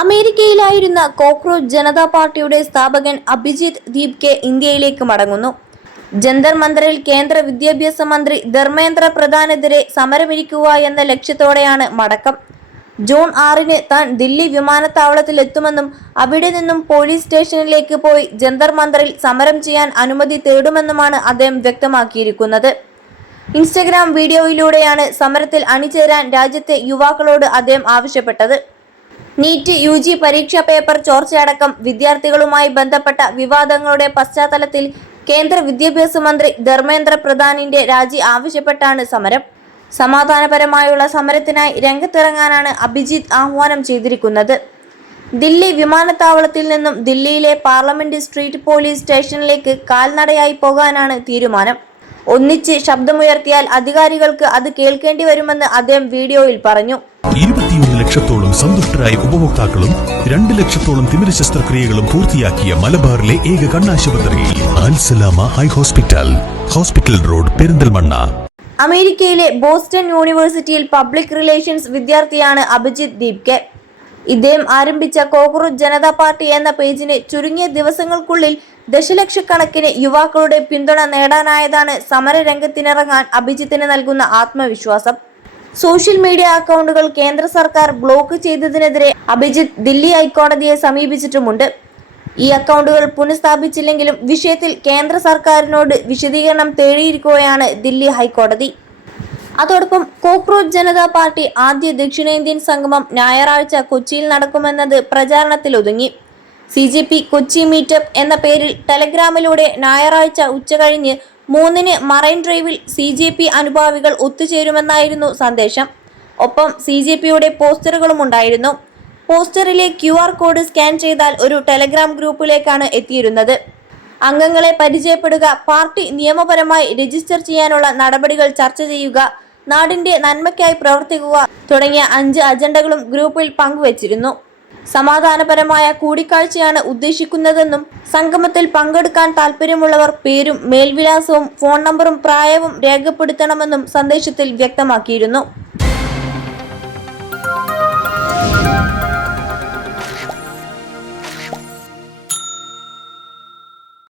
അമേരിക്കയിലായിരുന്ന cockroach Janata പാർട്ടിയുടെ സ്ഥാപകൻ അഭിജിത്ത് ദീപ്കെ ഇന്ത്യയിലേക്ക് മടങ്ങുന്നു. ജന്തർ മന്ദറിൽ കേന്ദ്ര വിദ്യാഭ്യാസ മന്ത്രി ധർമ്മേന്ദ്ര പ്രധാനെതിരെ സമരമിരിക്കുക എന്ന ലക്ഷ്യത്തോടെയാണ് മടക്കം. ജൂൺ 6-ന് താൻ ദില്ലി വിമാനത്താവളത്തിലെത്തുമെന്നും അവിടെ നിന്നും പോലീസ് സ്റ്റേഷനിലേക്ക് പോയി ജന്തർ മന്ദറിൽ സമരം ചെയ്യാൻ അനുമതി തേടുമെന്നുമാണ് അദ്ദേഹം വ്യക്തമാക്കിയിരിക്കുന്നത്. ഇൻസ്റ്റഗ്രാം വീഡിയോയിലൂടെയാണ് സമരത്തിൽ അണിചേരാൻ രാജ്യത്തെ യുവാക്കളോട് അദ്ദേഹം ആവശ്യപ്പെട്ടത്. നീറ്റ് UG പരീക്ഷാ പേപ്പർ ചോർച്ചയടക്കം വിദ്യാർത്ഥികളുമായി ബന്ധപ്പെട്ട വിവാദങ്ങളുടെ പശ്ചാത്തലത്തിൽ കേന്ദ്ര വിദ്യാഭ്യാസ മന്ത്രി ധർമ്മേന്ദ്ര പ്രധാനിന്റെ രാജി ആവശ്യപ്പെട്ടാണ് സമരം. സമാധാനപരമായുള്ള സമരത്തിനായി രംഗത്തിറങ്ങാനാണ് അഭിജിത്ത് ആഹ്വാനം ചെയ്തിരിക്കുന്നത്. ദില്ലി വിമാനത്താവളത്തിൽ നിന്നും ദില്ലിയിലെ പാർലമെന്റ് സ്ട്രീറ്റ് പോലീസ് സ്റ്റേഷനിലേക്ക് കാൽനടയായി പോകാനാണ് തീരുമാനം. ഒന്നിച്ച് ശബ്ദമുയർത്തിയാൽ അധികാരികൾക്ക് അത് കേൾക്കേണ്ടി വരുമെന്ന് അദ്ദേഹം വീഡിയോയിൽ പറഞ്ഞു. 21 ലക്ഷത്തോളം സന്തുഷ്ടരായ ഉപഭോക്താക്കളും 2 ലക്ഷത്തോളം തിമിര ശസ്ത്രക്രിയകളും പൂർത്തിയാക്കിയ മലബാറിലെ ഏക കണ്ണാശുപത്രി Al Salama high hospital, hospital road, Perinthalmanna. അമേരിക്കയിലെ ബോസ്റ്റൺ യൂണിവേഴ്സിറ്റിയിൽ പബ്ലിക് റിലേഷൻസ് വിദ്യാർത്ഥിയാണ് അഭിജിത്ത് ദീപ്കെ. ഇദ്ദേഹം ആരംഭിച്ച കോക്രോച്ച് ജനതാ പാർട്ടി എന്ന പേജിന് ചുരുങ്ങിയ ദിവസങ്ങൾക്കുള്ളിൽ ദശലക്ഷക്കണക്കിന് യുവാക്കളുടെ പിന്തുണ നേടാനായതാണ് സമരരംഗത്തിനിറങ്ങാൻ അഭിജിത്തിന് നൽകുന്ന ആത്മവിശ്വാസം. സോഷ്യൽ മീഡിയ അക്കൗണ്ടുകൾ കേന്ദ്ര സർക്കാർ ബ്ലോക്ക് ചെയ്തതിനെതിരെ അഭിജിത്ത് ദില്ലി ഹൈക്കോടതിയെ സമീപിച്ചിട്ടുമുണ്ട്. ഈ അക്കൗണ്ടുകൾ പുനഃസ്ഥാപിച്ചില്ലെങ്കിലും വിഷയത്തിൽ കേന്ദ്ര സർക്കാരിനോട് വിശദീകരണം തേടിയിരിക്കുകയാണ് ദില്ലി ഹൈക്കോടതി. അതോടൊപ്പം കോക്രോച്ച് ജനതാ പാർട്ടി ആദ്യ ദക്ഷിണേന്ത്യൻ സംഗമം ഞായറാഴ്ച കൊച്ചിയിൽ നടക്കുമെന്നത് പ്രചാരണത്തിലൊതുങ്ങി. CJP കൊച്ചി മീറ്റപ്പ് എന്ന പേരിൽ ടെലഗ്രാമിലൂടെ ഞായറാഴ്ച ഉച്ചകഴിഞ്ഞ് 3-ന് മറൈൻ ഡ്രൈവിൽ CJP അനുഭാവികൾ ഒത്തുചേരുമെന്നായിരുന്നു സന്ദേശം. ഒപ്പം CJPയുടെ പോസ്റ്ററുകളും ഉണ്ടായിരുന്നു. പോസ്റ്ററിലെ QR കോഡ് സ്കാൻ ചെയ്താൽ ഒരു ടെലഗ്രാം ഗ്രൂപ്പിലേക്കാണ് എത്തിയിരുന്നത്. അംഗങ്ങളെ പരിചയപ്പെടുക, പാർട്ടി നിയമപരമായി രജിസ്റ്റർ ചെയ്യാനുള്ള നടപടികൾ ചർച്ച ചെയ്യുക, നാടിന്റെ നന്മയ്ക്കായി പ്രവർത്തിക്കുക തുടങ്ങിയ 5 അജണ്ടകളും ഗ്രൂപ്പിൽ പങ്കുവച്ചിരുന്നു. സമാധാനപരമായ കൂടിക്കാഴ്ചയാണ് ഉദ്ദേശിക്കുന്നതെന്നും സംഗമത്തിൽ പങ്കെടുക്കാൻ താൽപ്പര്യമുള്ളവർ പേരും മേൽവിലാസവും ഫോൺ നമ്പറും പ്രായവും രേഖപ്പെടുത്തണമെന്നും സന്ദേശത്തിൽ വ്യക്തമാക്കിയിരുന്നു.